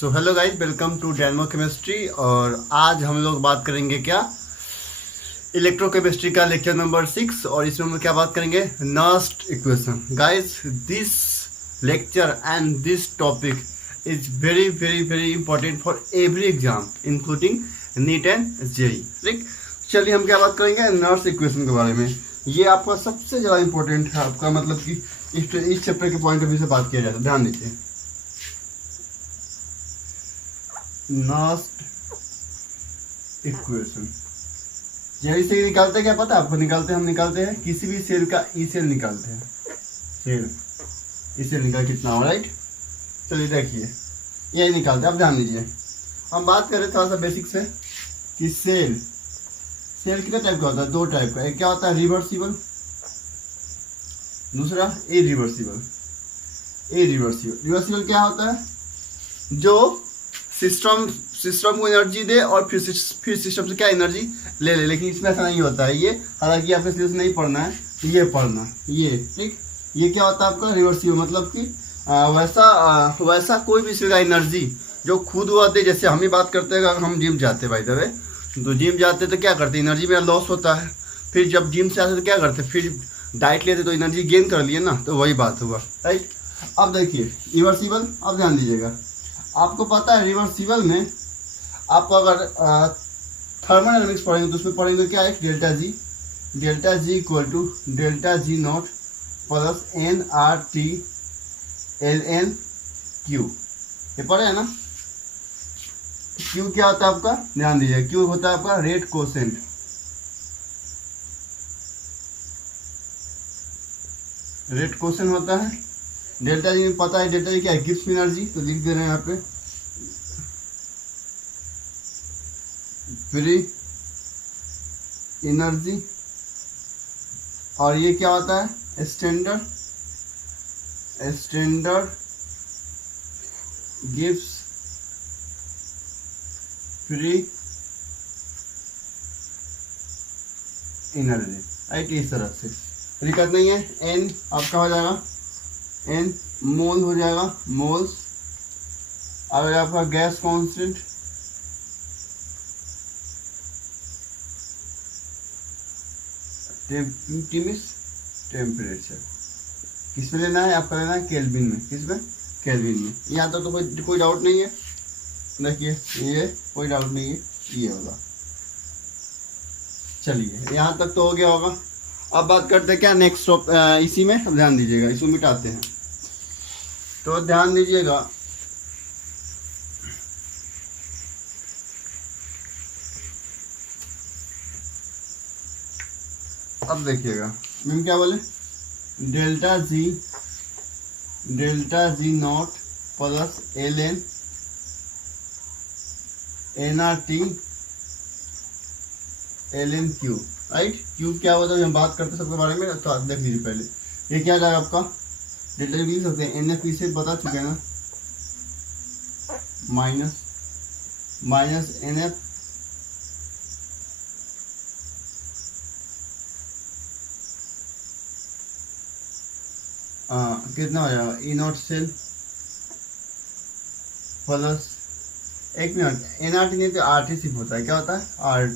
So hello guys, welcome to Danmo chemistry. और आज हम लोग बात करेंगे क्या, इलेक्ट्रोकेमिस्ट्री का लेक्चर नंबर 6। और इसमें हम क्या बात करेंगे, Nernst equation. Guys, this lecture and this topic is very very very important for every exam including NEET and JEE. ठीक, चलिए हम क्या बात करेंगे, नर्स्ट इक्वेशन के बारे में। ये आपका सबसे ज़्यादा इंपॉर्टेंट है, आपका मतलब कि इस चैप्टर के पॉइंट ऑफ व्यू से बात किया जाता है। ध्यान दीजिए, नर्स्ट इक्वेशन जैसे से निकालते हैं, क्या पता है आपको? हम निकालते हैं किसी भी सेल का ई सेल निकालते हैं। सेल ई सेल निकाल कितना हो, राइट? चलिए देखिए, यही निकालते हैं। अब ध्यान दीजिए, हम बात करें थोड़ा सा बेसिक से कि सेल कितने टाइप का होता है? दो टाइप का। एक क्या होता है, रिवर्सिबल, दूसरा इरिवर्सिबल। रिवर्सिबल क्या होता है? जो सिस्टम को एनर्जी दे और फिर सिस्टम से क्या एनर्जी ले ले। लेकिन इसमें ऐसा नहीं होता है। ये हालांकि आपको सिलेबस नहीं पढ़ना है, ये पढ़ना ये। ठीक, ये क्या होता है आपका रिवर्सिबल, मतलब कि वैसा कोई भी इसका एनर्जी जो खुद वो आते। जैसे हम ही बात करते हैं, अगर हम जिम जाते हैं, भाई दबे तो जिम जाते तो क्या करते, एनर्जी मेरा लॉस होता है। फिर जब जिम से आते तो क्या करते, फिर डाइट लेते तो एनर्जी गेन कर लिए ना, तो वही बात हुआ, राइट? अब देखिए रिवर्सिबल, अब ध्यान दीजिएगा। आपको पता है रिवर्सिबल में आप अगर थर्मोडायनामिक्स पढ़ेंगे तो उसमें पढ़ेंगे क्या है, delta G equal to delta G naught plus N R T L N Q. ये पढ़े है ना? क्यू क्या होता है आपका, ध्यान दीजिए, क्यू होता है आपका रेट कोसेंट। रेट कोसेंट होता है। डेल्टा जी में पता है, डेल्टा जी क्या है, गिब्स एनर्जी, तो लिख दे रहे हैं यहाँ पे फ्री एनर्जी। और ये क्या होता है, standard Gibbs free energy, right? इस तरह से दिक्कत नहीं है। एन आपका हो जाएगा, एन मोल हो जाएगा, मोल्स। और आपका गैस कांस्टेंट टेम्परेचर किस में लेना है आपका, लेना है केल्विन में। किस में? केल्विन में। यहाँ तक तो कोई डाउट नहीं है। देखिए ये कोई डाउट नहीं है, ये होगा। चलिए यहाँ तक तो हो गया होगा। अब बात करते हैं क्या नेक्स्ट इसी में। अब ध्यान दीजिएगा, इसको मिटाते हैं तो ध्यान दीजिएगा। अब देखिएगा हम क्या बोले, delta G naught plus L N R T L N Q, right? Q क्या होता है, हम बात करते हैं सबके बारे में, तो आप देख लीजिए पहले। ये क्या जाएगा आपका, डेल्टा जी लिख सकते हैं, एन एफ से बता चुके हैं ना, माइनस एन एफ कितना हो जाएगा, ई नॉट सेल प्लस, एक मिनट, एन आर टी नहीं तो आर टी सिर्फ होता है। क्या होता है, आर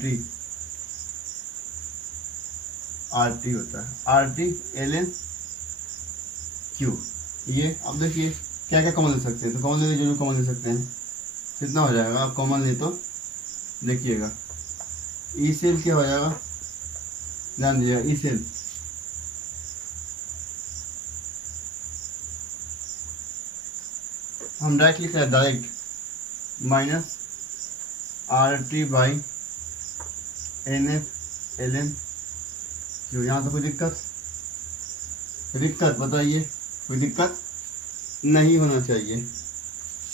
टी होता है, R T L N Q. ये अब देखिए क्या क्या कॉमन ले सकते हैं, तो कॉमन लेने जरूर कॉमन ले सकते हैं। कितना हो जाएगा, आप कॉमन ले तो देखिएगा, ई सेल क्या हो जाएगा, ध्यान दीजिएगा, ई सेल हम डायरेक्ट लिख रहे हैं, direct minus R T by N F L N Q. यहाँ तो कोई दिक्कत बताइए, कोई दिक्कत नहीं होना चाहिए।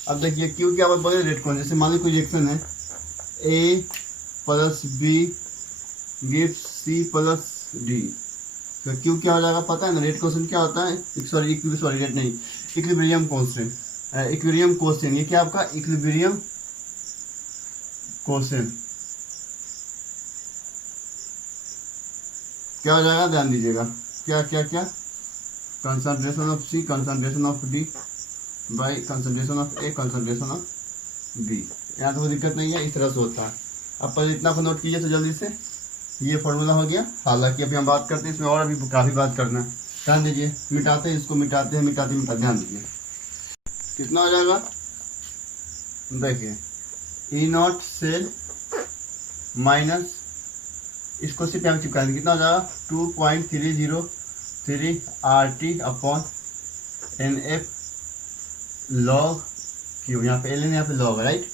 अब देखिए क्यू क्या बोले, रेट कौन, जैसे मान लीजिए कोई रिएक्शन है, A plus B gives C plus D, तो क्यू क्या हो जाएगा पता है ना, रेट क्वेश्चन क्या होता है, रेट नहीं, इक्विलिब्रियम कांस्टेंट। इक्विलिब्रियम क्वेश्चन, ये क्या आपका इक्विलिब्रियम क्वेश्चन क्या हो जाएगा, ध्यान दीजिएगा, क्या क्या क्या, concentration of C, concentration of D by concentration of A, concentration of B. यहाँ तो कोई दिक्कत नहीं है, इस तरह से होता है। अब पहले इतना को नोट कीजिए तो जल्दी से, ये फॉर्मूला हो गया। हालांकि अभी हम बात करते हैं इसमें, और अभी काफ़ी बात करना है। ध्यान दीजिए, मिटाते हैं इसको, मिटाते हैं मिटाते मिटाते, ध्यान दीजिए कितना हो जाएगा। देखिए ई नॉट सेल माइनस, इसको सिर्फ यहाँ चिपका देंगे, कितना हो जाएगा 2.303 RT upon NF log Q. यहाँ पे ln, यहाँ पे लॉग है, राइट।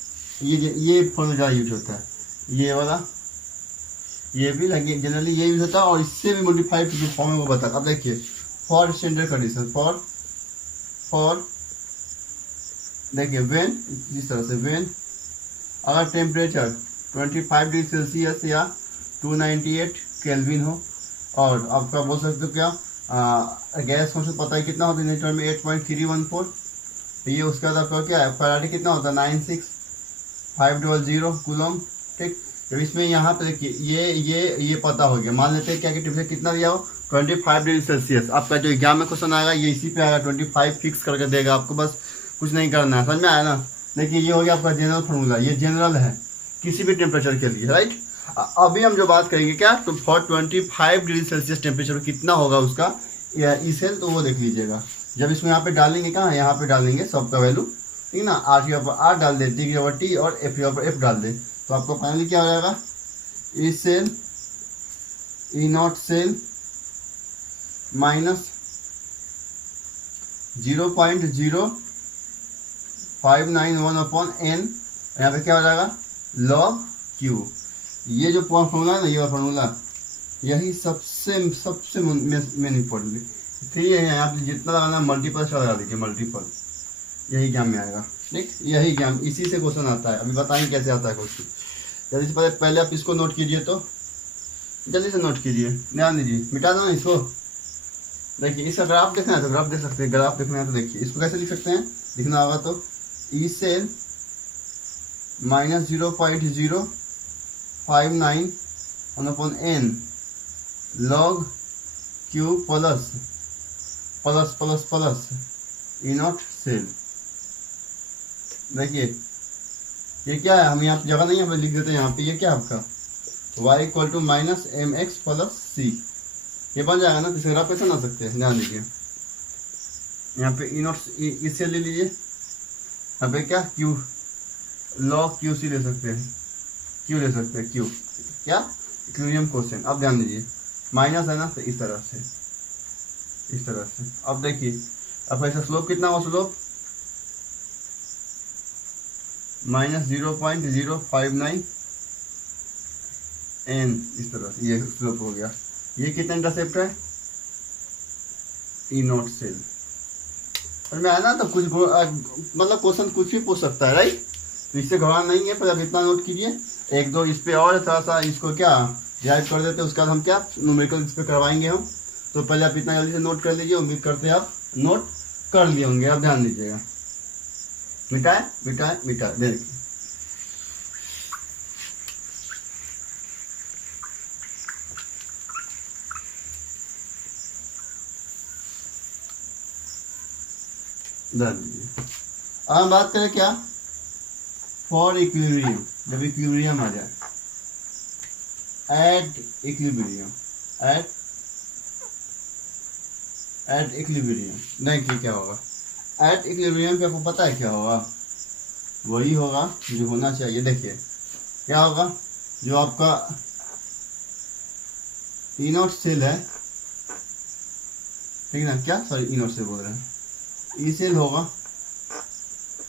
ये फॉर्मूला यूज होता है, ये वाला, ये भी लगे जनरली ये यूज होता है, और इससे भी मॉडिफाइड जो फॉर्म है वो बता। अब देखिए फॉर स्टैंडर्ड कंडीशन, फॉर देखिए व्हेन, इस तरह से व्हेन अगर टेम्परेचर 25 डिग्री सेल्सियस या 298 केल्विन हो, और आपका बोल सकते हो क्या गैस फंक्शन पता है कितना होता है लीटर में 8.314। ये उसके बाद आपका क्या है फैराडे कितना होता है 96500 कूलम, ठीक। तो इसमें यहाँ पे देखिए ये पता हो गया। मान लेते हैं क्या कि टेम्परेचर कितना दिया हो 25 डिग्री सेल्सियस। आपका जो एग्जाम में क्वेश्चन आएगा ये इसी पे आएगा, 25 फिक्स करके देगा आपको, बस कुछ नहीं करना है, समझ में आया ना। देखिए ये हो गया आपका जनरल फार्मूला, ये जनरल है किसी भी टेम्परेचर के लिए, राइट। अभी हम जो बात करेंगे क्या, तो फॉर 25 डिग्री सेल्सियस टेम्परेचर कितना होगा उसका ई सेल, तो वो देख लीजिएगा। जब इसमें यहाँ पे डालेंगे, कहाँ यहाँ पे डालेंगे सबका वैल्यू, ठीक है ना। R डाल दे, T और F डाल दे, तो आपको फाइनली क्या हो जाएगा E cell E naught cell minus 0.0591 upon n, यहाँ पे क्या हो जाएगा लॉग क्यू। ये जो फॉर्मूला है ना, ये फॉर्मूला यही सबसे मेन इम्पोर्टेंट। फिर ये है यहाँ पे जितना लगाना मल्टीपल से लगा दीजिए, मल्टीपल, यही ज्ञान में आएगा, ठीक। यही ज्ञान, इसी से क्वेश्चन आता है। अभी बताएंगे कैसे आता है क्वेश्चन। जल्दी से पहले आप इसको नोट कीजिए, तो जल्दी से नोट कीजिए, ध्यान दीजिए, मिटा दो ना इसको। देखिए इसका ग्राफ देखना है तो ग्राफ देख सकते हैं, ग्राफ देखना है तो देखिए इसको कैसे लिख सकते हैं, लिखना होगा तो E cell minus 0.059 upon n log Q plus E naught cell. देखिए ये क्या है, हम यहाँ पे जगह नहीं है, लिख देते हैं यहाँ पे, ये क्या है आपका y equal to minus mx plus c, ये बन जाएगा ना। तो ग्राफ कैसे बना सकते हैं, ध्यान दीजिए। यहाँ पे ई नॉट इससे ले लीजिए, यहाँ पे क्या क्यू लॉग क्यू सी ले सकते हैं, क्यू ले सकते हैं, क्यू क्या इक्विलिब्रियम क्वेश्चन। अब ध्यान दीजिए माइनस है ना, तो इस तरह से, इस तरह से। अब देखिए अब ऐसा स्लोप कितना हो, स्लोप माइनस 0.059 n, इस तरह से ये स्लोप हो गया। ये कितना इंटरसेप्ट है ई नॉट सेल। और मैं आया ना, तो कुछ मतलब क्वेश्चन कुछ भी पूछ सकता है, राइट। तो इससे घबराना नहीं है, पहले आप इतना नोट कीजिए। एक दो इस पे और थोड़ा सा इसको क्या याद कर देते हैं, उसके बाद हम क्या न्यूमेरिकल इस पे करवाएंगे हम। तो पहले आप इतना जल्दी से नोट कर लीजिए, उम्मीद करते हैं आप नोट कर लिए होंगे। आप ध्यान दीजिएगा, मिटाए मिटाए मिटाए, देखिए ध्यान दीजिए। अब हम बात करें क्या फॉर इक्विलिब्रियम, जब इक्विलिब्रियम आ जाए, एट इक्विलिब्रियम, एट इक्विलिब्रियम। नहीं क्या होगा एट इक्विलिब्रियम पे, आपको पता है क्या होगा, वही होगा जो होना चाहिए। देखिए क्या होगा, जो आपका ई नॉट सेल है, ठीक है ना, क्या सॉरी ई नॉट सेल बोल रहे हैं, ई सेल होगा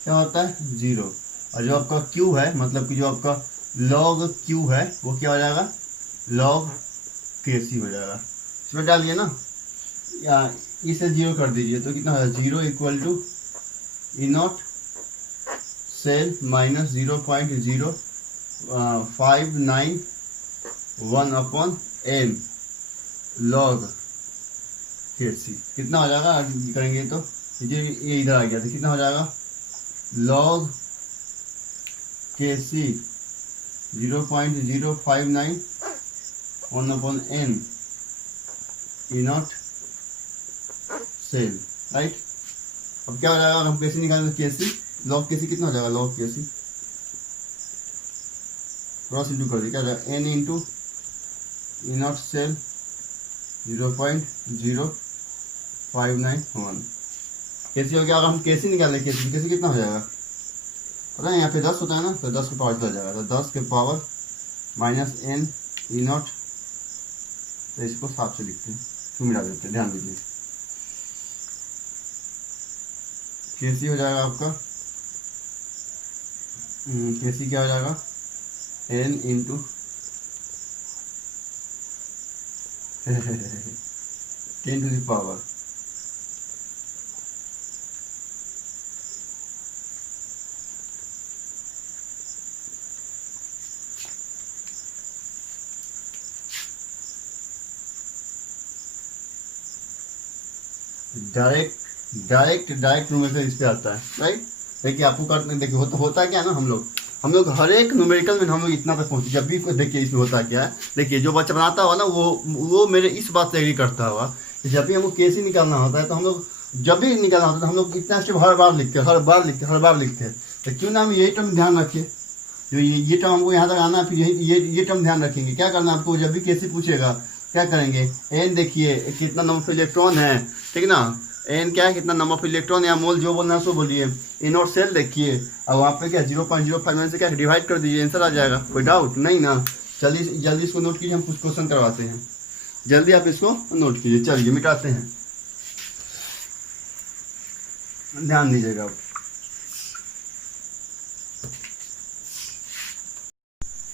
क्या होता है 0, और जो आपका क्यू है, मतलब कि जो आपका लॉग क्यू है, वो क्या हो जाएगा लॉग के सी हो जाएगा। इसमें डालिए ना, या इसे 0 कर दीजिए, तो कितना होगा 0 equal to E naught cell minus 0.0591 upon n log K C. कितना हो जाएगा करेंगे तो ये इधर आ गया, तो कितना हो जाएगा log K C 0.059 1 upon n E naught cell, right. अब क्या हो जाएगा, हम कैसे निकालेंगे के सी, लॉग के सी कितना हो जाएगा, लॉग के सी क्रॉस इंटू कर दिया, क्या जाएगा N into E naught cell 0.0591। कैसी हो गया? अगर हम कैसी निकालें, कैसी कितना हो जाएगा पता है? यहाँ पे 10 होता है ना, तो 10 के पावर चला जाएगा, तो 10 के power minus N E naught, तो इसको 7 से लिखते हैं, क्यों मिला देते हैं, ध्यान दीजिए। कैसी हो जाएगा आपका? कैसी क्या हो जाएगा? N into 10 to the power direct numerical इस पे आता है, राइट। देखिए आपको करते देखिए होता क्या है ना, हम लोग हर एक न्यूमेरिकल में हम लोग इतना तक पहुंचे। जब भी देखिए इसमें होता क्या है, देखिए जो बच्चा बनाता होगा ना वो मेरे इस बात से एग्री करता होगा कि जब भी हमको कैसे निकालना होता है तो हम लोग जब भी निकालना होता है तो हम लोग इतना स्टेप हर बार लिखते हैं। तो क्यों ना हम यही टर्म ध्यान रखें, जो ये टर्म हमको यहाँ तक आना है, फिर ये टर्म ध्यान रखेंगे। क्या करना है आपको, जब भी कैसे पूछेगा क्या करेंगे, एन देखिए कितना नंबर ऑफ इलेक्ट्रॉन है, ठीक ना, एन क्या है, कितना नंबर ऑफ इलेक्ट्रॉन या मोल, जो बोलना है सो बोलिए। इन और सेल देखिए, अब वहाँ पे क्या 0.059 से क्या डिवाइड कर दीजिए, आंसर आ जाएगा। कोई डाउट नहीं ना? जल्दी इसको नोट कीजिए, हम कुछ क्वेश्चन करवाते हैं। जल्दी आप इसको नोट कीजिए। चलिए मिटाते हैं, ध्यान दीजिएगा।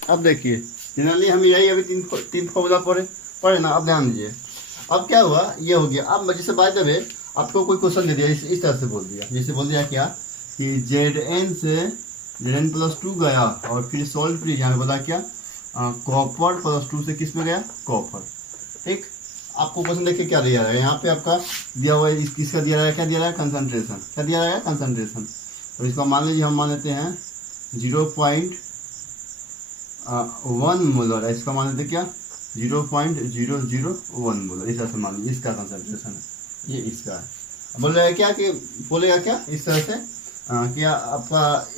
अब देखिए जनरली हम यही अभी तीन फॉर्मूला पढ़े ना। अब ध्यान दीजिए, अब क्या हुआ, ये हो गया। अब जैसे बाय द वे आपको कोई क्वेश्चन दे दिया, इस तरह से बोल दिया, जैसे बोल दिया क्या कि Zn से Zn+2 गया और फिर सोल्व फिर यहाँ बोला क्या कॉपर +2 से किस में गया, कॉपर। ठीक, आपको क्वेश्चन देखिए क्या दिया है, यहाँ पे आपका दिया हुआ है, इसका दिया रहा है, क्या दिया रहा है, कंसंट्रेशन। क्या दिया रहा है, कंसंट्रेशन। तो इसको मान लीजिए हम मान लेते हैं 0.1 मोलर, इसका मान लेते क्या 0.001 मोलर, इस तरह से मान लीजिए इसका कंसंट्रेशन है, ये इसका है। बोल रहा है क्या कि बोलेगा क्या इस तरह से क्या आपका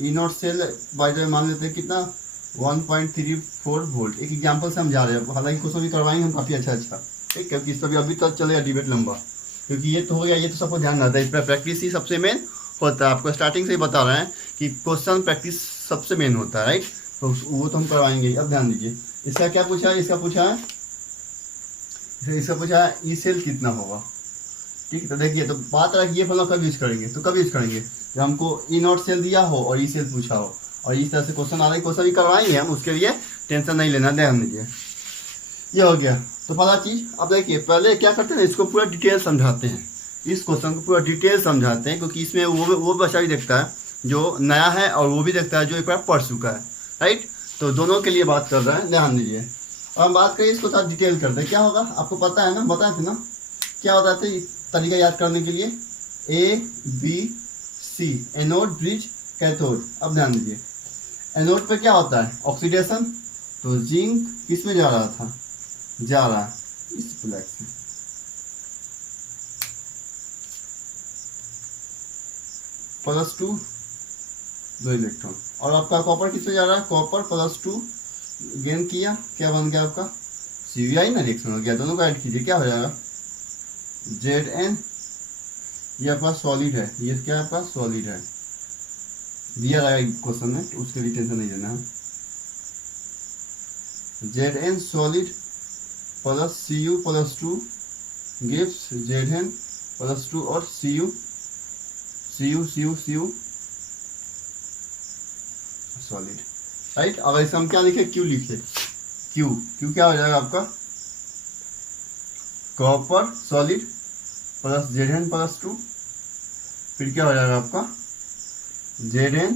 E naught cell by the way मान लेते हैं कितना 1.34 वोल्ट। एक एग्जांपल से हम जा रहे हैं, हालांकि कुछ भी करवाएंगे हम काफ़ी अच्छा। ठीक, क्योंकि इस पर अभी तक चलेगा डिबेट लंबा, क्योंकि ये तो हो गया, ये तो सबको ध्यान रहता है। इस पर प्रैक्टिस ही सबसे मेन होता है। आपको स्टार्टिंग से ही बता रहे हैं कि क्वेश्चन प्रैक्टिस सबसे मेन होता है, राइट। तो वो तो हम करवाएंगे। अब ध्यान दीजिए, इसका क्या पूछा है, इसका पूछा है ई सेल कितना होगा। ठीक, तो देखिए, तो बात रखिए फॉर्मूला कब यूज करेंगे, तो कब यूज करेंगे जब हमको ई नॉट सेल दिया हो और ई सेल पूछा हो, और इस तरह से क्वेश्चन आ रहा है, क्वेश्चन भी करवाएंगे हम, उसके लिए टेंशन नहीं लेना, ध्यान दीजिए। ये हो गया तो पहला चीज। अब देखिए पहले क्या करते हैं, इसको पूरा डिटेल समझाते हैं, इस क्वेश्चन को पूरा डिटेल समझाते हैं, क्योंकि इसमें वो बच्चा भी देखता है जो नया है, और वो भी देखता है जो एक बार पढ़ चुका है, राइट। तो दोनों के लिए बात कर रहे हैं, ध्यान दीजिए। अब हम बात करें इसको थोड़ा डिटेल करते हैं। क्या होगा आपको पता है ना, बताए थे ना क्या होता है तरीका याद करने के लिए, ABC, एनोड, ब्रिज, कैथोड। अब ध्यान दीजिए, एनोड पे क्या होता है, ऑक्सीडेशन। तो जिंक किस में जा रहा था, जा रहा है इस प्लग से, +2 2 इलेक्ट्रॉन। और आपका कॉपर किस में जा रहा है, कॉपर +2 गेन किया, क्या बन गया आपका CVI ना, रिएक्शन हो गया। दोनों को ऐड कीजिए, क्या हो जाएगा Zn। ये आपका सॉलिड है, ये क्या आपका सॉलिड है, दिया रहेगा क्वेश्चन में, तो उसके लिए टेंशन नहीं लेना है। Zn solid plus Cu+2 gives Zn+2 और Cu सॉलिड, राइट। अगर इसे हम क्या लिखे, Q लिखे, Q क्या हो जाएगा आपका कॉपर सॉलिड प्लस Zn+2, फिर क्या हो जाएगा आपका Zn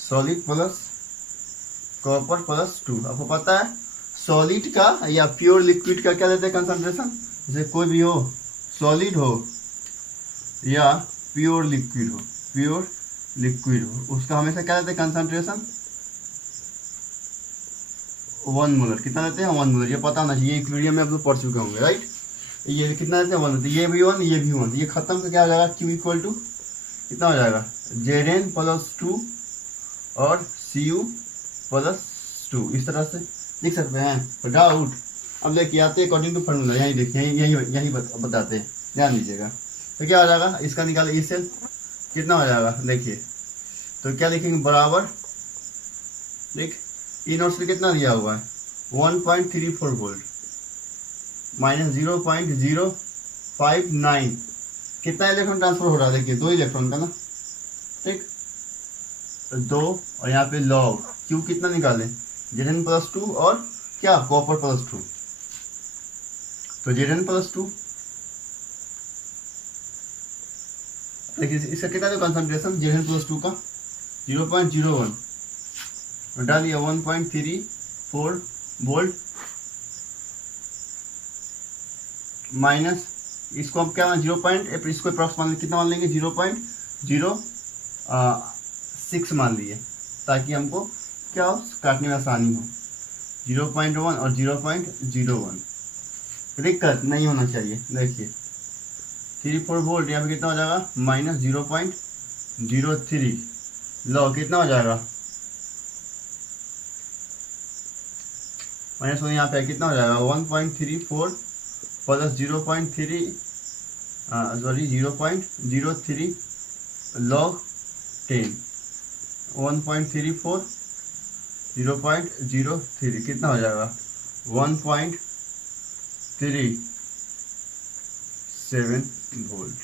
सॉलिड प्लस कॉपर +2। आपको पता है सॉलिड का या प्योर लिक्विड का क्या देते हैं कंसंट्रेशन, जैसे कोई भी हो, सॉलिड हो या प्योर लिक्विड हो, उसका हमेशा क्या देते हैं कंसंट्रेशन 1 मोलर। कितना देते हैं 1 मोलर, ये पता होना चाहिए, इक्विलिब्रियम में आप लोग पढ़ चुके होंगे, राइट। ये कितना देते हैं 1, ये भी 1, ये भी 1, ये खत्म का क्या हो जाएगा Q इक्वल टू कितना हो जाएगा Zn+2 और Cu +2 इस तरह से लिख सकते हैं। डाउट? अब देखिए आते अकॉर्डिंग टू फार्मूला, यही देखिए यही बताते हैं, ध्यान दीजिएगा। तो क्या हो जाएगा, इसका निकाले ई सेल कितना हो जाएगा देखिए, तो क्या लिखेंगे बराबर, देख ई नोट से कितना दिया हुआ है 1.34 वोल्ट माइनस 0.059, कितना इलेक्ट्रॉन ट्रांसफर हो रहा है देखिए 2 इलेक्ट्रॉन का ना, ठीक 2, और यहाँ पे लॉग क्यू कितना निकाले Zn+2 और क्या कॉपर +2, तो Zn+2 देखिए इसका कितना जो कंसंट्रेशन Zn+2 का 0.01 डालिए 1.34 वोल्ट माइनस इसको हम क्या 0. इसको अप्रॉक्स मान कितना मान लेंगे 0.06 मान लिए, ताकि हमको क्या हो काटने में आसानी हो। 0.1 और 0.01 दिक्कत नहीं होना चाहिए। देखिए 34 वोल्ट यहाँ पे कितना हो जाएगा माइनस 0.03 लॉग कितना हो जाएगा माइनस यहाँ पे कितना हो जाएगा 1.34 प्लस 0.03 लॉग 10 1.34 0.03 कितना हो जाएगा 1.37 वोल्ट।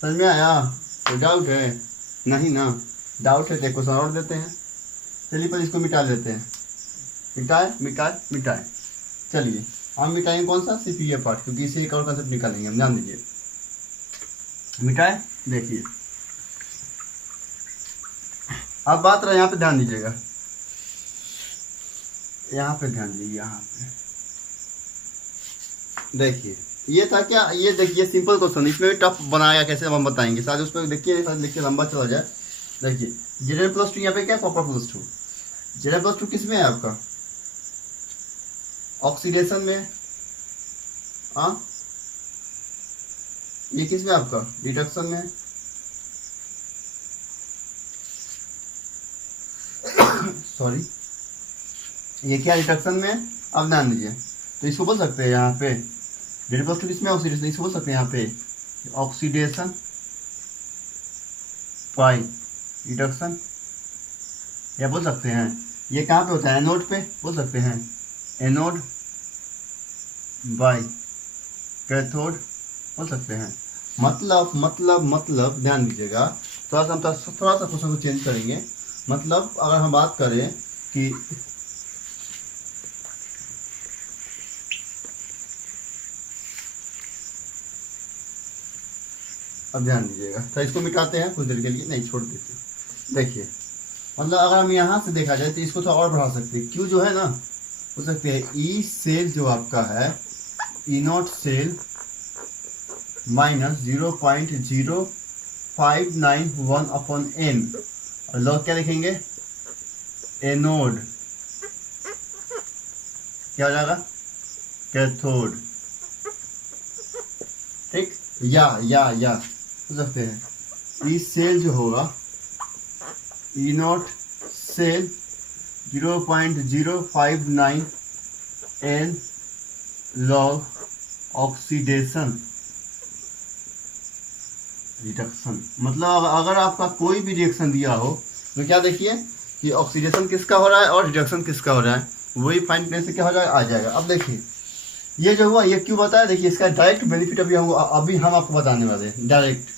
समझ में आया? तो डाउट है नहीं ना? डाउट है तो क्वेश्चन और देते हैं। चलिए पर इसको मिटा लेते हैं, मिटाए। चलिए हम मिटाएंगे कौन सा सिर्फ ये पार्ट, क्योंकि इसे एक और कंसेप्ट निकालेंगे हम, ध्यान दीजिए। मिटाए देखिए, अब बात रहा यहाँ पे ध्यान दीजिएगा, यहाँ पे ध्यान दीजिए, यहाँ पे देखिए ये था क्या, ये देखिए सिंपल क्वेश्चन, इसमें भी टफ बनाया कैसे हम बताएंगे शायद, उसमें देखिए लंबा चला जाए। देखिए Zn+2 यहाँ पे क्या कॉपर +2, Zn+2 किस में है आपका ऑक्सीडेशन में, हाँ ये किस में आपका रिडक्शन में, सॉरी ये क्या रिडक्शन में। अब ध्यान दीजिए, तो इसको बोल सकते हैं यहाँ पे Zn+2 इसमें ऑक्सीडेशन, इसको बोल सकते हैं यहाँ पे ऑक्सीडेशन बाय रिडक्शन, या बोल सकते हैं ये कहाँ पे होता है एनोड पे, बोल सकते हैं एनोड बाय कैथोड बोल सकते हैं। मतलब ध्यान दीजिएगा, थोड़ा सा क्वेश्चन को चेंज करेंगे। मतलब अगर हम बात करें कि अब ध्यान दीजिएगा, तो इसको मिटाते हैं कुछ देर के लिए, नहीं छोड़ देते। देखिए मतलब अगर हम यहाँ से देखा जाए तो इसको थोड़ा और बढ़ा सकते हैं, क्यू जो है ना हो सकते हैं ई सेल जो आपका है E naught cell minus 0.0591 upon n, और लॉग क्या लिखेंगे एनोड, क्या हो जाएगा कैथोड, ठीक या हो सकते हैं ई सेल जो होगा E naught cell 0.059 n log oxidation reduction. मतलब अगर आपका कोई भी रिएक्शन दिया हो तो क्या देखिए कि ऑक्सीडेशन किसका हो रहा है और रिडक्शन किसका हो रहा है, वही फाइंड करने से क्या हो जाएगा आ जाएगा। अब देखिए ये जो हुआ ये क्यों बताया, देखिए इसका डायरेक्ट बेनिफिट अभी हम आपको बताने वाले हैं डायरेक्ट।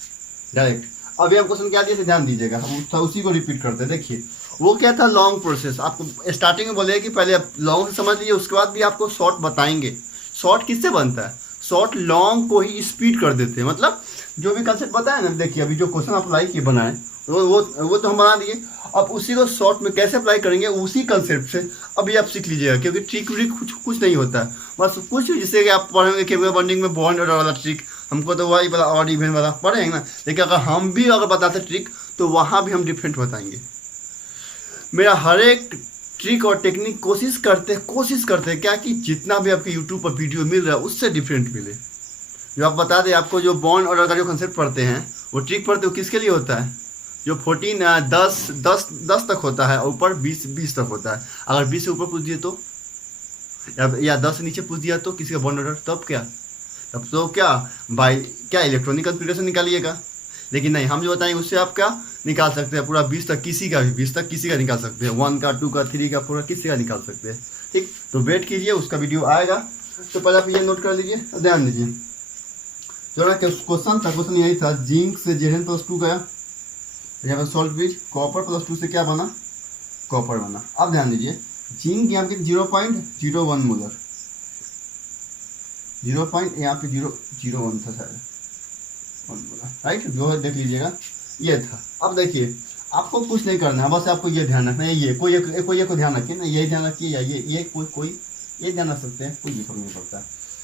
अभी हम क्वेश्चन क्या दिए थे ध्यान दीजिएगा, हम उसी को रिपीट करते हैं। देखिए वो क्या था लॉन्ग प्रोसेस, आपको स्टार्टिंग में बोले कि पहले आप लॉन्ग से समझ लीजिए, उसके बाद भी आपको शॉर्ट बताएंगे। शॉर्ट किससे बनता है, शॉर्ट लॉन्ग को ही स्पीड कर देते हैं। मतलब जो भी कंसेप्ट बताया ना, देखिए अभी जो क्वेश्चन अप्लाई किए बनाए वो तो हम बना दिए, अब उसी को शॉर्ट में कैसे अप्लाई करेंगे उसी कंसेप्ट से अभी आप सीख लीजिएगा, क्योंकि ट्रिक व्रिक कुछ नहीं होता है, बस कुछ जैसे कि आप पढ़ेंगे केमिकल बॉन्डिंग में बॉन्ड और वाला ट्रिक, हमको तो वही वाला ऑड इवेंट वाला पढ़ेंगे ना, लेकिन अगर हम भी बताते ट्रिक तो वहाँ भी हम डिफरेंट बताएंगे। मेरा हर एक ट्रिक और टेक्निक कोशिश करते क्या कि जितना भी आपके यूट्यूब पर वीडियो मिल रहा है उससे डिफरेंट मिले। जो आप बता दें, आपको जो बॉन्ड और अगर जो कंसेप्ट पढ़ते हैं वो ट्रिक पढ़ते हो किसके लिए होता है, जो 14 10 तक होता है, ऊपर 20 तक होता है। अगर 20 से ऊपर पूछ दिए तो, या 10 से नीचे पूछ दिया तो किसी का बॉन्ड ऑर्डर, तब क्या, तब तो क्या बाई क्या इलेक्ट्रॉनिक कॉन्फ़िगरेशन निकालिएगा। लेकिन नहीं, हम जो बताएंगे उससे आप क्या निकाल सकते हैं, पूरा 20 तक किसी का भी, 20 तक किसी का निकाल सकते हैं, 1 का 2 का 3 का पूरा किसी का निकाल सकते हैं। ठीक, तो वेट कीजिए, उसका वीडियो आएगा। तो पहले आप ये नोट कर लीजिए, ध्यान दीजिए। जो ना क्वेश्चन था, क्वेश्चन यही था, जिंक से Zn+2 गया, यहाँ पर सॉल्ट ब्रिज, कॉपर +2 से क्या बना, कॉपर बना। अब ध्यान दीजिए, जिंक यहाँ पे 0.01 मोलर, 0. यहाँ पे 0.01 था शायद, राइट, जो है देख लीजिएगा, ये था। अब देखिए, आपको कुछ नहीं करना है, बस आपको ये ध्यान रखना है, ये कोई को ध्यान रखिए ना, यही ध्यान रखिए, या ये कोई ये ध्यान रख सकते हैं, कोई फर्क नहीं पड़ता।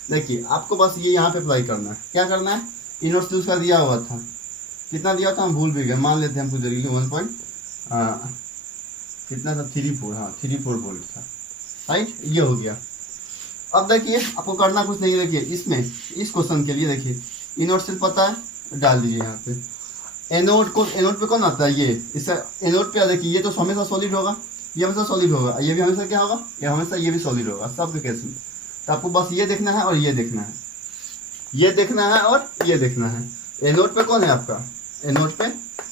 देखिए, आपको बस ये यहाँ पे अप्लाई करना है। क्या करना है, यूनिवर्सिटी उसका दिया हुआ था, कितना दिया था हम भूल भी गए, मान लेते हैं हम कुछ देर के लिए 1. कितना था, 34, हाँ 34 वोल्ट था, राइट, ये हो गया। अब देखिए, आपको करना कुछ नहीं, देखिए इसमें, इस क्वेश्चन के लिए देखिए, यूनिवर्सिटी पता है, डाल दीजिए यहाँ पे। एनोड पे कौन आता है, ये इससे एनोड पे देखिए, ये तो हमेशा सॉलिड होगा, ये हमेशा सॉलिड होगा, ये भी हमेशा क्या होगा, ये भी सॉलिड होगा, सब के केस में। तो आपको बस ये देखना है और ये देखना है, ये देखना है और ये देखना है। एनोड पे कौन है आपका, एनोड पे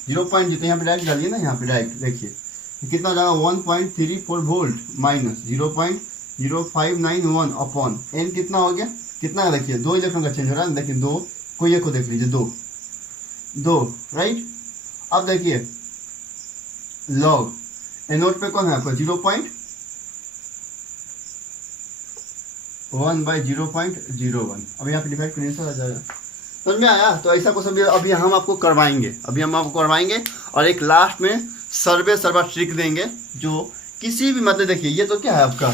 0. जितने यहाँ पे डायरेक्ट डालिए ना, यहाँ पे डायरेक्ट देखिए कितना हो जाएगा, 1.34 वोल्ट माइनस 0.0591 अपॉन एन, कितना हो गया, कितना देखिए 2 इलेक्ट्रॉन का चेंज हो रहा है, देखिए 2, कोई एक को देख लीजिए, 2, राइट। अब देखिए लॉग एनोड पे कौन है आपका 0.1/0.01। अब यहाँ पे डिवाइड करने से आ जाएगा, समझ में आया। तो ऐसा क्वेश्चन अभी हम आपको करवाएंगे, और एक लास्ट में सर्वा ट्रिक देंगे, जो किसी भी मतलब, देखिए ये तो क्या है आपका,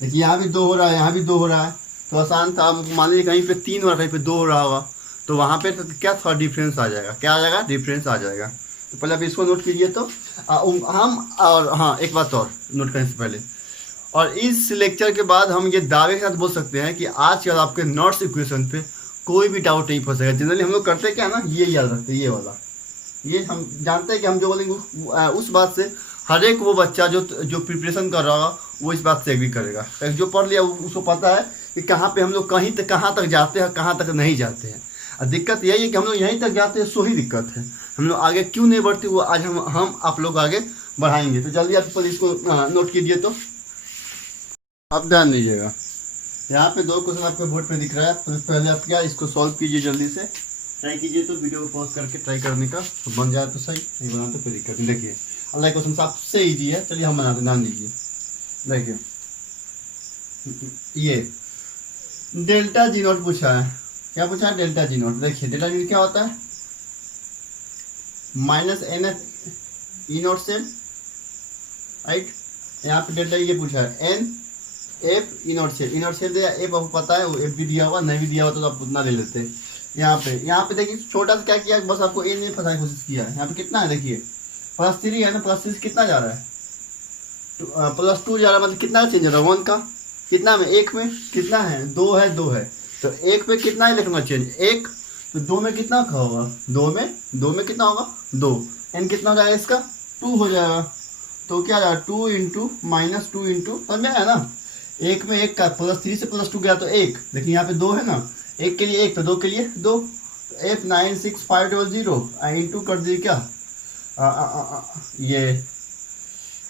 देखिए यहाँ भी 2 हो रहा है, यहाँ भी 2 हो रहा है, तो आसान था। मान लीजिए कहीं पे 3 हो रहा है, कहीं पे 2 हो रहा होगा, तो वहाँ पे तो क्या थोड़ा डिफरेंस आ जाएगा, क्या आ जाएगा, डिफरेंस आ जाएगा। तो पहले आप इसको नोट कीजिए। तो हम, और हाँ एक बात और नोट करने से पहले, और इस लेक्चर के बाद हम ये दावे के साथ बोल सकते हैं कि आजकल आपके नॉट्स इक्वेशन पे कोई भी डाउट नहीं फंसेगा। जनरली हम लोग करते क्या ना, ये याद रखते हैं, ये वाला, ये हम जानते हैं कि हम जो बोलेंगे उस बात से हर एक वो बच्चा जो प्रिपरेशन कर रहा होगा वो इस बात से एग्री करेगा। जो पढ़ लिया उसको पता है कि कहाँ पे हम लोग कहाँ तक जाते हैं, कहाँ तक नहीं जाते हैं। और दिक्कत यही है कि हम लोग यहीं तक जाते हैं, सो ही दिक्कत है। हम लोग आगे क्यों नहीं बढ़ते, वो आज हम आप लोग आगे बढ़ाएंगे। तो जल्दी आप इसको नोट कीजिए। तो अब ध्यान दीजिएगा, यहाँ पे 2 क्वेश्चन आपके बोर्ड पे दिख रहा है। पहले आप क्या इसको सॉल्व कीजिए, जल्दी से ट्राई कीजिए। तो वीडियो को पॉज करके ट्राई करने का, तो बन जाए तो सही, नहीं बना तो कोई दिक्कत नहीं। देखिए अगला क्वेश्चन सबसे ईजी है, चलिए हम बनाते, ध्यान दीजिए। देखिए ये डेल्टा जी नॉट पूछा है, क्या पूछा है, डेल्टा जी नॉट। देखिए डेल्टा जी क्या होता है, -NF E naught cell, right. यहाँ पे डेल्टा ये पूछा है NF E naught cell, E naught cell दिया, एफ आपको पता है, वो एफ भी दिया हुआ, नहीं भी दिया हुआ तो आप उतना ले लेते हैं। यहाँ पे देखिए छोटा सा क्या किया, बस आपको एन में फंसाने की कोशिश किया है। यहाँ पे कितना है, देखिए +3 है ना, +3 कितना जा रहा है, +2 जा रहा है, मतलब कितना चेंज हो रहा है, 1 का कितना में, 1 में कितना है, 2 है, 2 है, तो 1 में कितना है लिखना चेंज, 1, तो 2 में कितना होगा, 2 में कितना होगा, 2, एन कितना हो जाएगा इसका, 2 हो जाएगा। तो क्या जाएगा, 2 इंटू -2 इंटू, समझ में आया ना। 1 में 1 का +3 से +2 गया तो 1, देखिए यहाँ पे 2 है ना, 1 के लिए 1 तो 2 के लिए 2, F96500 इंटू कर दीजिए क्या, ये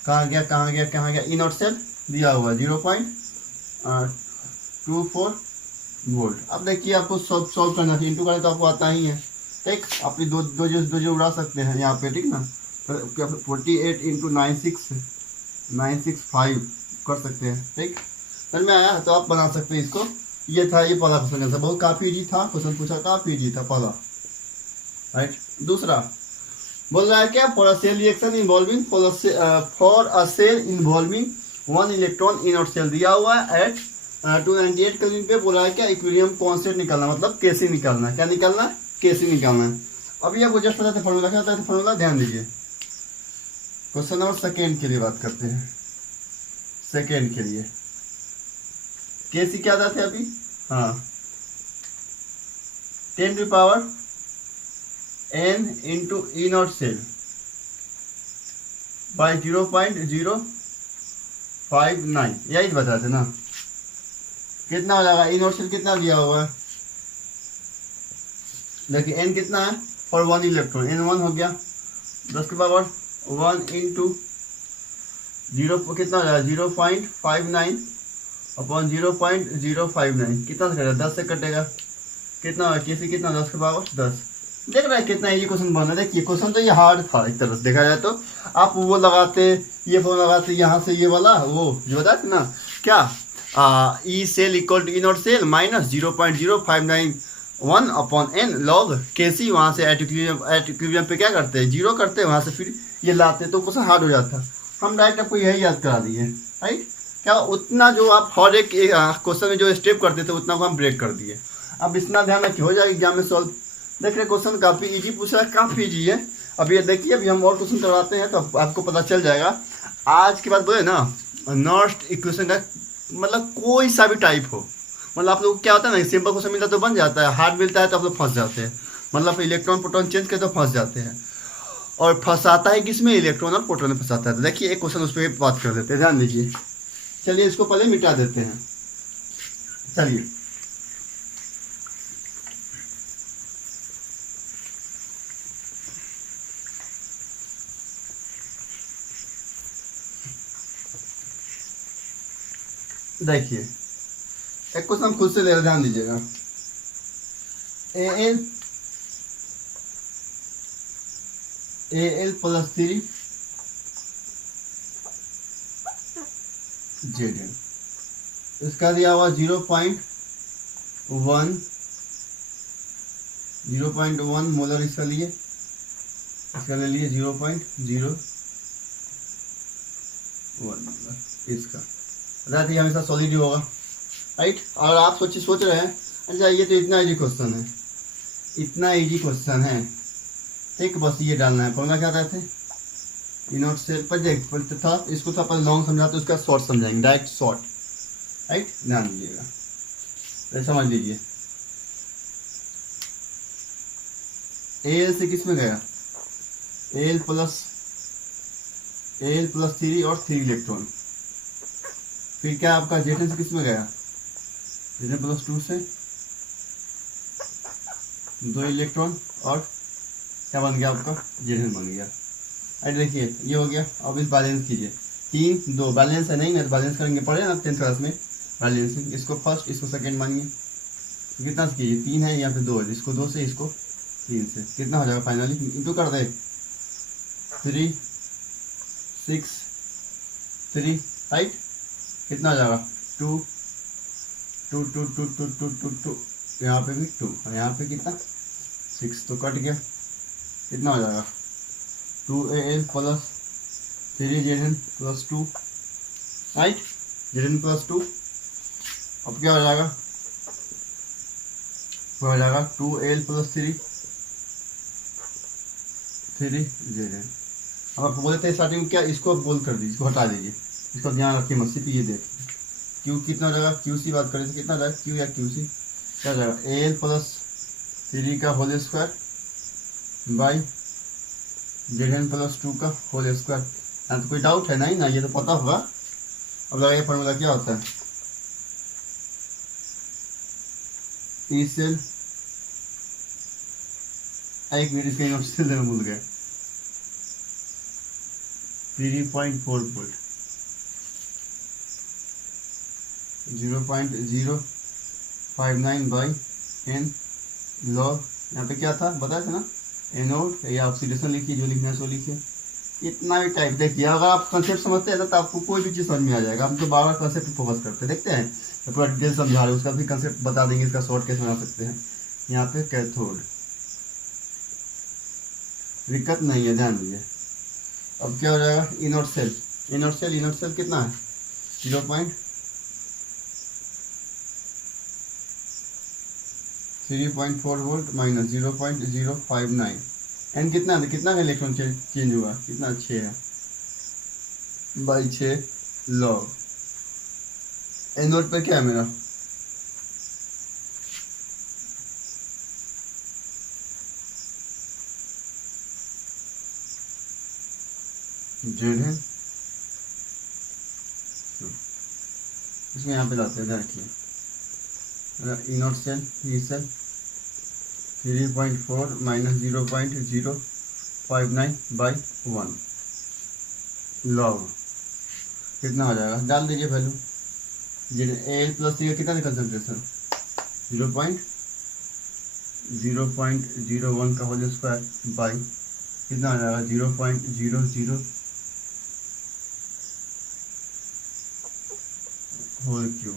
कहाँ गया, ई नॉट सेल दिया हुआ 0.24 वोल्ट। अब देखिए आपको सॉल्व करना है, इंटू करें तो आपको आता ही है, ठीक। आप दो जो उड़ा सकते हैं यहाँ पे, ठीक ना। 48 इंटू 965 कर सकते हैं, ठीक। समझ में आया, तो आप बना सकते हैं इसको। ये था, ये पहला क्वेश्चन था, बहुत काफी इजी था, क्वेश्चन पूछा काफी इजी था पहला, राइट। दूसरा बोल रहा है क्या, for a cell reaction involving for a cell involving 1 electron in और सेल दिया हुआ है एट 298 केल्विन पे। बोला है क्या, इक्विलिब्रियम कांस्टेंट निकालना, मतलब केसी निकालना है, क्या निकालना है, केसी निकालना है। अब ये आपको जस्ट पता था फॉर्मूला, क्या होता है फॉर्मूला, ध्यान दीजिए। क्वेश्चन नंबर सेकेंड के लिए बात करते हैं, सेकेंड के लिए केसी क्या था अभी, हाँ 10⁻n into E naught cell by 0.059, यही बता थे ना। कितना हो जाएगा, इनर्शियल कितना दिया हुआ है, देखिए एन कितना है फॉर 1 इलेक्ट्रॉन, N1 हो गया 10 के पावर 1 इंटू 0 कितना हो जाएगा 0.59 अपॉन 0.059, कितना से कटेगा 10 से कटेगा, कितना किसी कितना 10 के पावर 10। देख रहे हैं कितना ये क्वेश्चन बना, देखिए क्वेश्चन तो ये हार्ड था एक तरह से देखा जाए तो। आप वो लगाते, ये फोन लगाते यहाँ से ये वाला वो जो बताते ना क्या, E cell equal to inner cell minus 0.0591 upon N log K C, वहाँ से एट इक्विलिब्रियम पे क्या करते हैं जीरो करते हैं, वहाँ से फिर ये लाते तो क्वेश्चन हार्ड हो जाता। हम डायरेक्ट आपको यही याद करा दिए, राइट। क्या उतना जो आप हर एक क्वेश्चन में जो स्टेप करते थे उतना को हम ब्रेक कर दिए। अब इतना ध्यान रखिए हो जाएगा एग्जाम में सॉल्व। देख रहे क्वेश्चन काफ़ी इजी पूछ रहा है, काफ़ी इजी है। अब ये देखिए अभी हम और क्वेश्चन करवाते हैं तो आपको पता चल जाएगा। आज के बाद बोले ना नॉस्ट इक्वेशन का मतलब कोई सा भी टाइप हो, मतलब आप लोग क्या होता है ना सिंपल क्वेश्चन मिलता है तो बन जाता है, हार्ड मिलता है तो आप लोग फंस जाते हैं, मतलब इलेक्ट्रॉन प्रोटॉन चेंज करते तो फंस जाते हैं। और फंसाता है किसमें, इलेक्ट्रॉन और प्रोटॉन में फंसाता है। तो देखिए एक क्वेश्चन उस पर बात कर देते हैं, ध्यान दीजिए। चलिए इसको पहले मिटा देते हैं। चलिए देखिए एक क्वेश्चन खुद से ले रहे, ध्यान दीजिएगा। AL प्लस 3 ZN, इसका दिया हुआ 0.1 मोलर इसका लिए, इसका ले लिए 0.01 इसका, रहता है हमेशा सॉलिड ही होगा, राइट। और आप सोच रहे हैं अच्छा ये तो इतना इजी क्वेश्चन है, इतना इजी क्वेश्चन है, ठीक, बस ये डालना है। फॉर्मूला क्या कहते हैं, इनोट सेल पर देख था, इसको तो अपन लॉन्ग समझाते उसका शॉर्ट समझाएंगे, डायरेक्ट शॉर्ट, राइट। ध्यान दीजिएगा तो समझ लीजिए। AL से किस में गया, AL प्लस 3 और 3 इलेक्ट्रॉन, फिर क्या आपका ZN से किस में गया, ZN प्लस 2 से 2 इलेक्ट्रॉन और क्या बन गया आपका ZN बन गया। अरे देखिए ये हो गया। अब इस बैलेंस कीजिए, 3 2 बैलेंस है नहीं ना, बैलेंस करेंगे पड़े ना 10th क्लास में बैलेंसिंग, इसको फर्स्ट इसको सेकंड मानिए, कितना से कीजिए 3 है यहाँ पे 2 है, इसको 2 से इसको 3 से, कितना हो जाएगा फाइनली इंटू कर दे 3 6 3, राइट। कितना हो जाएगा 2 2 2 2 2 2 2 2, यहाँ पे भी 2 और यहाँ पे कितना 6, तो कट गया, कितना हो जाएगा 2AL plus 3 ZN plus 2, right, ZN plus 2। अब क्या हो जाएगा, हो जाएगा 2AL प्लस 3 ZN। अब आप बोले थे स्टार्टिंग में क्या, इसको आप बोल कर दीजिए, इसको हटा दीजिए, इसका ध्यान रखिए मत, सिर्फ ये देखिए Q कितना हो जाएगा, QC बात करें तो कितना हो जाएगा Q या QC, क्या हो जाएगा AL प्लस 3 का whole square by ZN plus 2 का होल स्क्वायर। यहाँ तो कोई डाउट है नहीं ना, ये तो पता होगा। अब लगाइए फॉर्मूला क्या होता है, ई सेल, एक मिनट इसका इनऑप्शन देना भूल गया, 3.4 वोल्ट 0.059 बाई एन लॉग, यहाँ पे क्या था बताया था ना, एनोड या ऑक्सीडेशन लिखिए, जो लिखना है सो लिखिए। इतना भी टाइप देखिए, अगर आप कंसेप्ट समझते हैं ना तो आपको कोई भी चीज़ समझ में आ जाएगा। हम तो बार बार कंसेप्ट फोकस करते हैं, देखते हैं तो पूरा डिटेल समझा रहे हैं, उसका भी कंसेप्ट बता देंगे, इसका शॉर्ट कैसे बना सकते हैं। यहाँ पे कैथोड दिक्कत नहीं है, ध्यान दीजिए। अब क्या हो जाएगा, इनोड सेल कितना है 0.3.4 वोल्ट माइनस 0.059, एन कितना है, कितना का इलेक्ट्रॉन चेंज हुआ, कितना 6 है बाई 6 लॉग। एनोड पे क्या है मेरा, Zn, इसमें यहाँ पे लाते हैं, रखिए E naught cell, E cell 3.4 minus 0.059/1 log कितना हो जाएगा, डाल दीजिए वैल्यू। ए प्लस सी का कितना कंसंट्रेशन 0.01 का होल स्क्वायर बाई कितना हो जाएगा 0.00 होल क्यूब।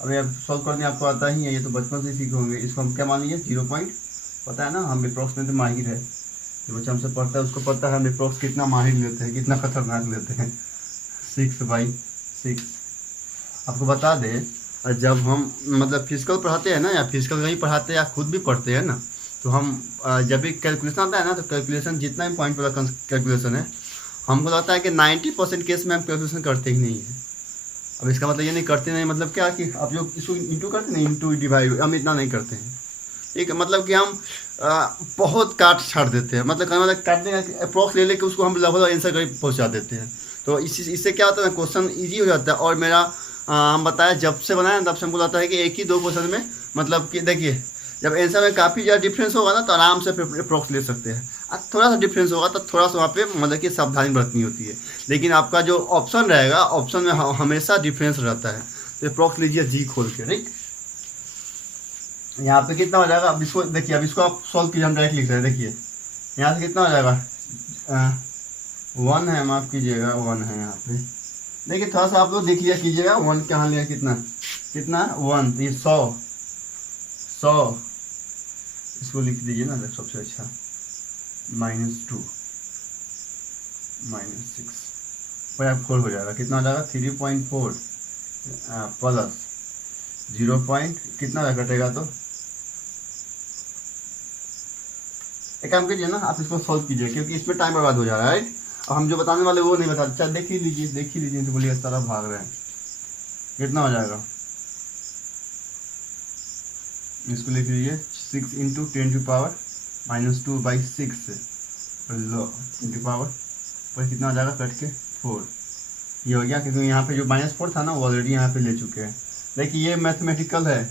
अभी आप सॉल्व करने आपको आता ही है, ये तो बचपन से सीखे होंगे। इसको हम क्या मान लीजिए 0 पॉइंट, पता है ना, हम अप्रोक्स में तो माहिर है, जो बच्चा हमसे पढ़ता है उसको पता है हम अप्रोक्स कितना माहिर लेते हैं, कितना खतरनाक लेते हैं। 6/6 आपको बता दें, जब हम मतलब फिजिकल पढ़ाते हैं ना, या फिजिकल नहीं पढ़ाते या खुद भी पढ़ते हैं ना, तो हम जब भी कैलकुलेशन आता है ना, तो कैलकुलेशन जितना भी पॉइंट वाला कैलकुलेशन है, हमको लगता है कि 90% केस में हम कैलकुलेशन करते ही नहीं है। अब इसका मतलब ये नहीं करते नहीं, मतलब क्या कि आप जो इसको इंटू करते नहीं, इंटू डिवाइड, हम इतना नहीं करते हैं। ठीक है, मतलब कि हम बहुत काट छाड़ देते हैं, मतलब काटने का अप्रॉक्स ले लेके उसको हम लगभग आंसर कर पहुँचा देते हैं। तो इससे क्या होता है ना, क्वेश्चन ईजी हो जाता है। और मेरा हम बताया जब से बनाया तब से हमको लगता है कि एक ही 2 क्वेश्चन में, मतलब कि देखिए जब आंसर में काफ़ी ज़्यादा डिफरेंस होगा ना, तो आराम से अप्रॉक्स ले सकते हैं। थोड़ा सा डिफरेंस होगा तो थोड़ा सा वहाँ पे मतलब कि सावधानी बरतनी होती है। लेकिन आपका जो ऑप्शन रहेगा, ऑप्शन में हमेशा डिफरेंस रहता है। तो अप्रॉक्स लीजिए जी खोल के, ठीक। यहाँ पे कितना हो जाएगा, अब इसको देखिए, अब इसको आप सॉल्व कीजिए, हम डायरेक्ट लिख रहे हैं। देखिए यहाँ से कितना हो जाएगा 1 है, माफ़ कीजिएगा 1 है यहाँ पे। देखिए थोड़ा सा आप लोग देख लिया कीजिएगा, 1 कहाँ लिया, कितना 1, ये 100 इसको लिख दीजिए ना सबसे अच्छा, -2 -6 4 हो जाएगा। कितना हो जाएगा 3.4 प्लस 0 पॉइंट कितना कटेगा, तो एक काम कीजिए ना, आप इसको सॉल्व कीजिए, क्योंकि इसमें टाइम बर्बाद हो जा रहा है, राइट। अब हम जो बताने वाले वो नहीं बता, अच्छा देख ही लीजिए तो बोलिए सारा भाग रहे हैं। कितना हो जाएगा, इसको लिख लीजिए 6 × 10⁻⁻2/6 लो 10 पर कितना हो जाएगा, कट के 4 ये हो गया, क्योंकि यहाँ पे जो -4 था ना वो ऑलरेडी यहाँ पे ले चुके हैं। देखिए ये मैथमेटिकल है,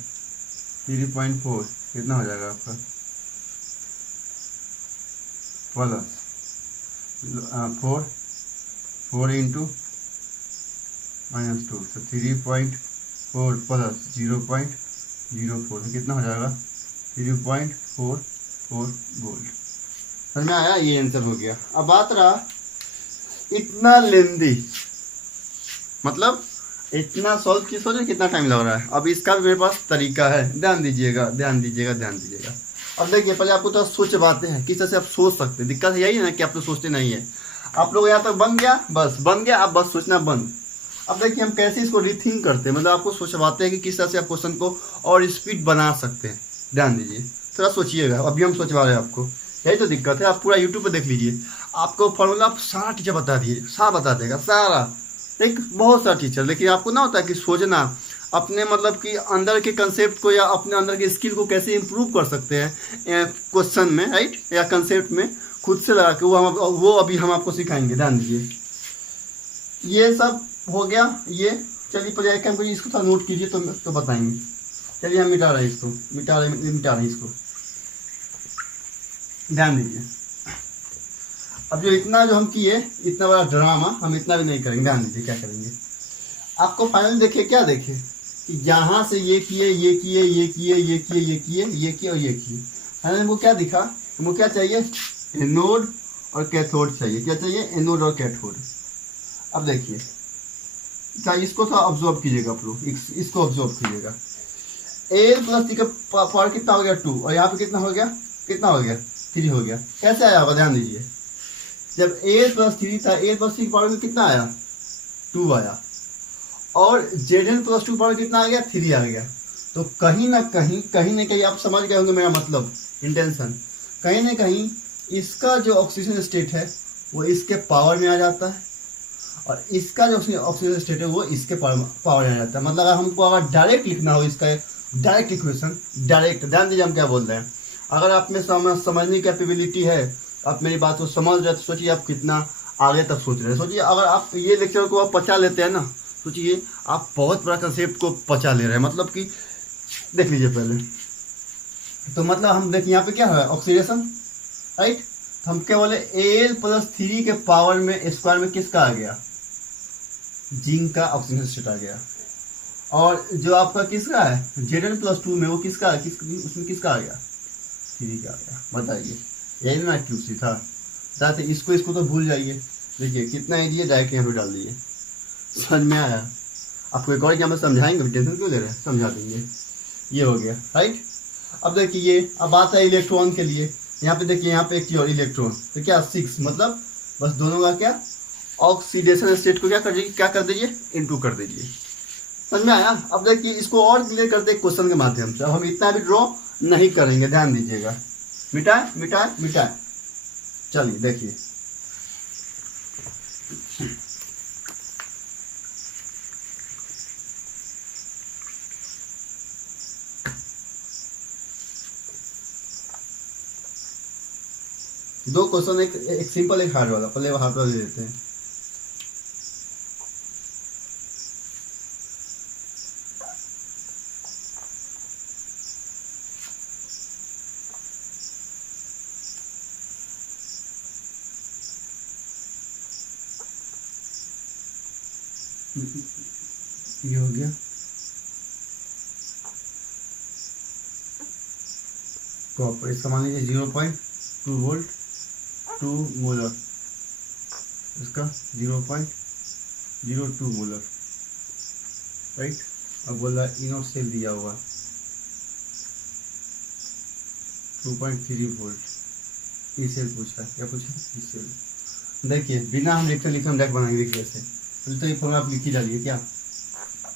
3.4 कितना हो जाएगा आपका प्लस 4 × -2 तो 3.4 प्लस 0.04 कितना हो जाएगा 3.44 वोल्ट। समझ में आया, ये आंसर हो गया। अब बात रहा इतना लेंदी, मतलब इतना सॉल्व की सोचे कितना टाइम लग रहा है। अब इसका भी मेरे पास तरीका है, ध्यान दीजिएगा। अब देखिए पहले आपको तो सोच बातें हैं, किस तरह से आप सोच सकते हैं। दिक्कत यही है ना कि आप तो सोचते नहीं है। आप लोग यहाँ तक बन गया, आप बस सोचना बंद। अब देखिए हम कैसे इसको रीथिंक करते हैं, मतलब आपको सोचवाते हैं कि किस तरह से आप क्वेश्चन को और स्पीड बना सकते हैं। ध्यान दीजिए, थोड़ा सोचिएगा, अभी हम सोचवा रहे हैं आपको। यही तो दिक्कत है, आप पूरा यूट्यूब पे देख लीजिए, आपको फॉर्मूला सारा टीचर बता देगा सारा, एक बहुत सारा टीचर। लेकिन आपको ना होता है कि सोचना, अपने मतलब कि अंदर के कंसेप्ट को या अपने अंदर के स्किल को कैसे इम्प्रूव कर सकते हैं क्वेश्चन में, राइट, या कंसेप्ट में खुद से लगा के वो अभी हम आपको सिखाएंगे। ध्यान दीजिए, ये सब हो गया। ये चलिए पहले एक काम करिए, इसको थोड़ा नोट कीजिए तो बताएंगे। चलिए हम मिटा रहे हैं इसको, ध्यान दीजिए। अब जो इतना जो हम किए, इतना बड़ा ड्रामा हम इतना भी नहीं करेंगे। ध्यान दीजिए क्या करेंगे, आपको फाइनल देखिए क्या देखे कि यहाँ से ये किए और ये किए। फाइनल हमको क्या दिखा, हमको क्या चाहिए, एनोड और कैथोड चाहिए। क्या चाहिए, एनोड और कैथोड। अब देखिए क्या, इसको थोड़ा ऑब्जर्व कीजिएगा आप लोग, इसको ऑब्जर्व कीजिएगा। ए प्लस सी का पावर कितना हो गया 2, और यहाँ पे कितना हो गया 3 हो गया। कैसे आया होगा, ध्यान दीजिए। जब a + 3 था, a + 3 की पावर में कितना आया 2 आया, और Zn + 2 पावर कितना आ गया 3 आ गया। तो कहीं ना कहीं आप समझ गए होंगे मेरा मतलब, इंटेंशन। कहीं ना कहीं इसका जो ऑक्सीजन स्टेट है वो इसके पावर में आ जाता है, और इसका जो ऑक्सीजन स्टेट है वो इसके पावर में आ जाता है। मतलब अगर हमको अगर डायरेक्ट लिखना हो इसका डायरेक्ट इक्वेशन, डायरेक्ट, ध्यान दीजिए हम क्या बोल रहे हैं। अगर आप में समझने की कैपेबिलिटी है, आप मेरी बात को समझ रहे, तो सोचिए आप कितना आगे तक सोच रहे हैं। सोचिए अगर आप ये लेक्चर को आप पचा लेते हैं ना, सोचिए आप बहुत बड़ा कंसेप्ट को पचा ले रहे हैं। मतलब कि देख लीजिए पहले, तो मतलब हम देखिए यहाँ पे क्या है, ऑक्सीडेशन, राइट। तो हम क्या बोले, Al+3 के पावर में स्क्वायर में किसका आ गया, जिंक का ऑक्सीजन स्टेट आ गया। और जो आपका किसका है Zn+2 में, वो किसका उसमें किसका आ गया, 3 का आ गया। बताइए, यही ना QC था। जाते इसको तो भूल जाइए। देखिए कितना ईजी है, डायरेक्ट यहाँ पे डाल दिए। समझ में आया आपको? एक और क्या हम समझाएंगे, टेंशन क्यों ले रहे हैं, समझा देंगे। ये हो गया, राइट। अब देखिए अब बात है इलेक्ट्रॉन के लिए। यहाँ पे देखिए, यहाँ पे एक और इलेक्ट्रॉन, तो क्या 6, मतलब बस दोनों का क्या ऑक्सीडेशन स्टेट को क्या कर दीजिए, इनटू कर दीजिए। समझ में आया? अब देखिए इसको और क्लियर करते हैं क्वेश्चन के माध्यम से। अब हम इतना भी ड्रॉ नहीं करेंगे, ध्यान दीजिएगा। मिटाए। चलिए देखिए, दो क्वेश्चन, एक सिंपल एक हार्ड वाला। पहले हार्ड वाला ले लेते हैं। ये हो गया कॉपर, इसका मान लीजिए 0.2 वोल्ट 2 मोलर, इसका 0.02 मोलर, राइट। अब बोला इनोड सेल दिया हुआ 2.3 वोल्ट। ई सेल पूछा, क्या पूछा, ई सेल। देखिए बिना हम लिखते हम डायरेक्ट बनाएंगे कैसे। पहले तो ये फॉर्मूला आप लिख ही डालिए, क्या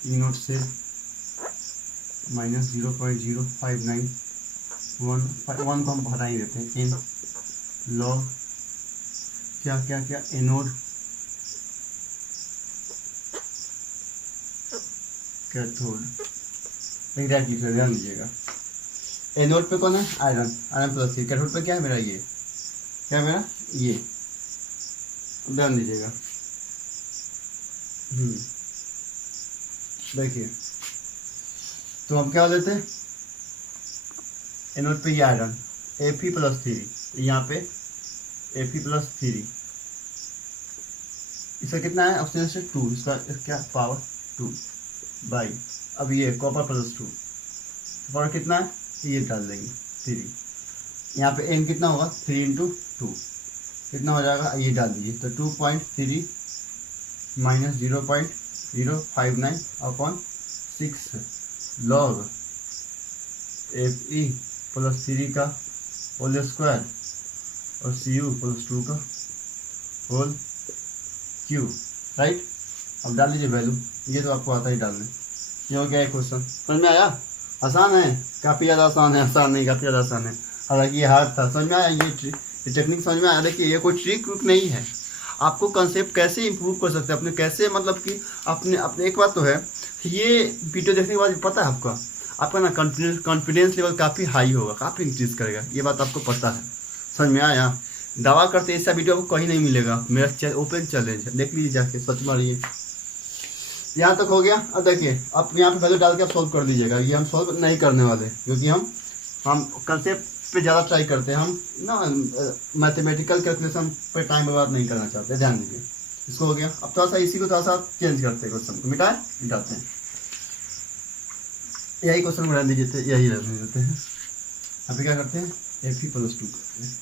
इनोड सेल -0.059 1 को हम हटा ही देते हैं, इन लॉग क्या एनोड कैथोड, डायरेक्ट लिख ध्यान दीजिएगा। एनोड पे कौन है, आयरन प्लस। कैथोड पे क्या है मेरा, ये क्या है मेरा, ये ध्यान दीजिएगा। देखिए तो हम क्या लेते हैं, एनोड पे ये आयरन Fe+3, यहाँ पे Fe+3, इसका कितना है ऑक्सीजन से 2, इसका क्या पावर 2 बाई। अब ये कॉपर +2, पावर कितना है, ये डाल देंगे 3। यहाँ पे n कितना होगा, 3 × 2 कितना हो जाएगा, ये डाल दीजिए। तो 2.3 -0.059/6 log Fe+3 का होल स्क्वायर और Cu+2 का होल क्यूब, राइट। अब डाल लीजिए वैल्यू, ये तो आपको आता ही डालने। ये हो गया एक क्वेश्चन, समझ में आया? आसान है, काफ़ी ज़्यादा आसान है, आसान नहीं काफ़ी ज़्यादा आसान है। हालांकि ये हार्ड था, समझ में आया? ये टेक्निक समझ में आया? देखिए ये कोई ट्रिक नहीं है, आपको कंसेप्ट कैसे इंप्रूव कर सकते हैं अपने, कैसे मतलब कि अपने एक बात तो है, ये वीडियो देखने के बाद पता है आपका ना कॉन्फिडेंस लेवल काफ़ी हाई होगा, काफ़ी इंक्रीज करेगा। ये बात आपको पता है, समझ में आया? दावा करते ऐसा वीडियो आपको कहीं नहीं मिलेगा। मेरा ओपन चैलेंज है, देख लीजिए जाके, सच मारिए। यहाँ तक हो गया। अब देखिए आप यहाँ पे वैल्यू डाल के आप सॉल्व कर दीजिएगा। ये हम सॉल्व नहीं करने वाले, क्योंकि हम कंसेप्ट पे ज़्यादा ट्राई करते हैं। हम ना मैथमेटिकल कैलकुलेशन पे टाइम बर्बाद नहीं करना चाहते, ध्यान दीजिए। इसको हो गया। अब थोड़ा सा इसी को थोड़ा सा चेंज करते हैं, क्वेश्चन को मिटाते हैं। यही क्वेश्चन बना दीजिए, यही रहने देते हैं। अभी क्या करते हैं, Fe+2 करते हैं,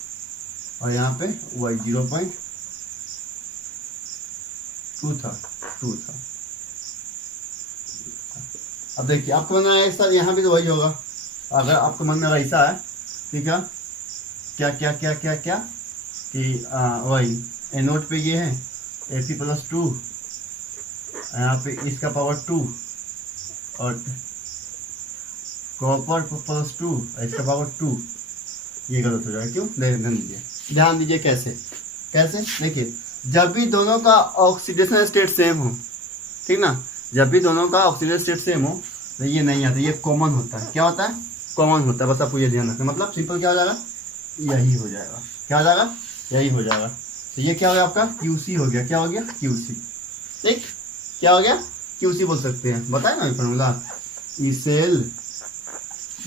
और यहाँ पे y 0.2 था। अब देखिए आपको मन में ऐसा, यहाँ भी तो वही होगा। अगर आपको मन में ऐसा है, ठीक है, क्या कि वही एनोड पे ये है Fe+2, यहाँ पे इसका पावर 2 और कॉपर +2 इसका पावर 2, ये गलत हो जाएगा। क्यों, ध्यान दीजिए कैसे देखिए, जब भी दोनों का ऑक्सीडेशन स्टेट सेम हो, ठीक ना, जब भी दोनों का ऑक्सीडेशन स्टेट सेम हो तो ये नहीं आता, ये कॉमन होता है। क्या होता है, कॉमन होता है। बस आपको ये ध्यान रखना, मतलब सिंपल क्या हो जाएगा, यही हो जाएगा। क्या हो जाएगा, यही हो जाएगा। तो ये क्या हो गया आपका QC हो गया, क्या हो गया QC, ठीक, क्या हो गया QC बोल सकते हैं, बताए ना फॉर्मूला, ई सेल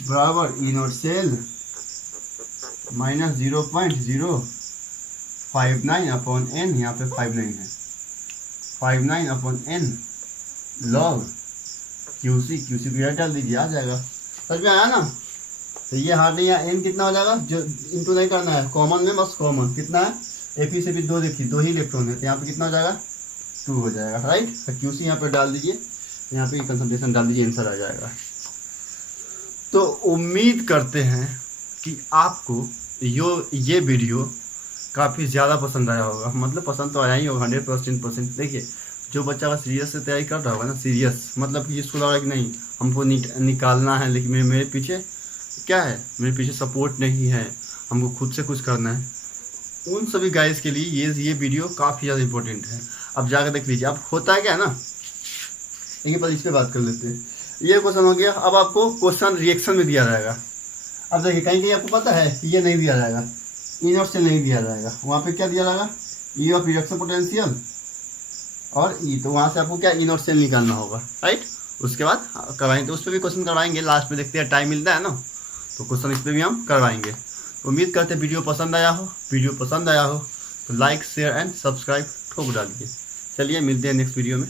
बराबर E naught cell minus 0.059 upon n, यहाँ पे 59 है, 59 अपॉन n लॉग QC को यहाँ डाल दीजिए, आ जाएगा, समझ में आया ना। तो ये हार्डली यहाँ n कितना हो जाएगा, जो इंटू नहीं करना है, कॉमन में बस कॉमन कितना है, Fe से भी 2 देखिए 2 ही इलेक्ट्रॉन है, तो यहाँ पे कितना हो जाएगा 2 हो जाएगा, राइट। तो QC यहाँ पे डाल दीजिए, यहाँ पे कंसंट्रेशन डाल दीजिए, आंसर आ जाएगा। तो उम्मीद करते हैं कि आपको ये वीडियो काफ़ी ज़्यादा पसंद आया होगा, मतलब पसंद तो आया ही होगा 100%। देखिए जो बच्चा अगर सीरियस से तैयारी कर रहा होगा ना, सीरियस मतलब कि इसको लग रहा है कि नहीं हमको निकालना है, लेकिन मेरे पीछे क्या है, मेरे पीछे सपोर्ट नहीं है, हमको खुद से कुछ करना है, उन सभी गाइस के लिए ये वीडियो काफ़ी ज़्यादा इंपॉर्टेंट है। अब जाकर देख लीजिए। अब होता है क्या है ना, देखिए पर इस पर बात कर लेते हैं। ये क्वेश्चन हो गया, अब आपको क्वेश्चन रिएक्शन में दिया जाएगा। अब देखिए कहीं कहीं आपको पता है कि ये नहीं दिया जाएगा, ई नॉट सेल नहीं दिया जाएगा, वहाँ पे क्या दिया जाएगा, ई ऑफ रिएक्शन पोटेंशियल और ई, तो वहाँ से आपको क्या ई नॉट सेल निकालना होगा, राइट। उसके बाद करवाएंगे, तो उस पर भी क्वेश्चन करवाएंगे, लास्ट में देखते हैं टाइम मिलता है ना तो क्वेश्चन इस पर भी हम करवाएंगे। उम्मीद करते हैं वीडियो पसंद आया हो तो लाइक शेयर एंड सब्सक्राइब ठोक डालिए। चलिए मिलते हैं नेक्स्ट वीडियो में।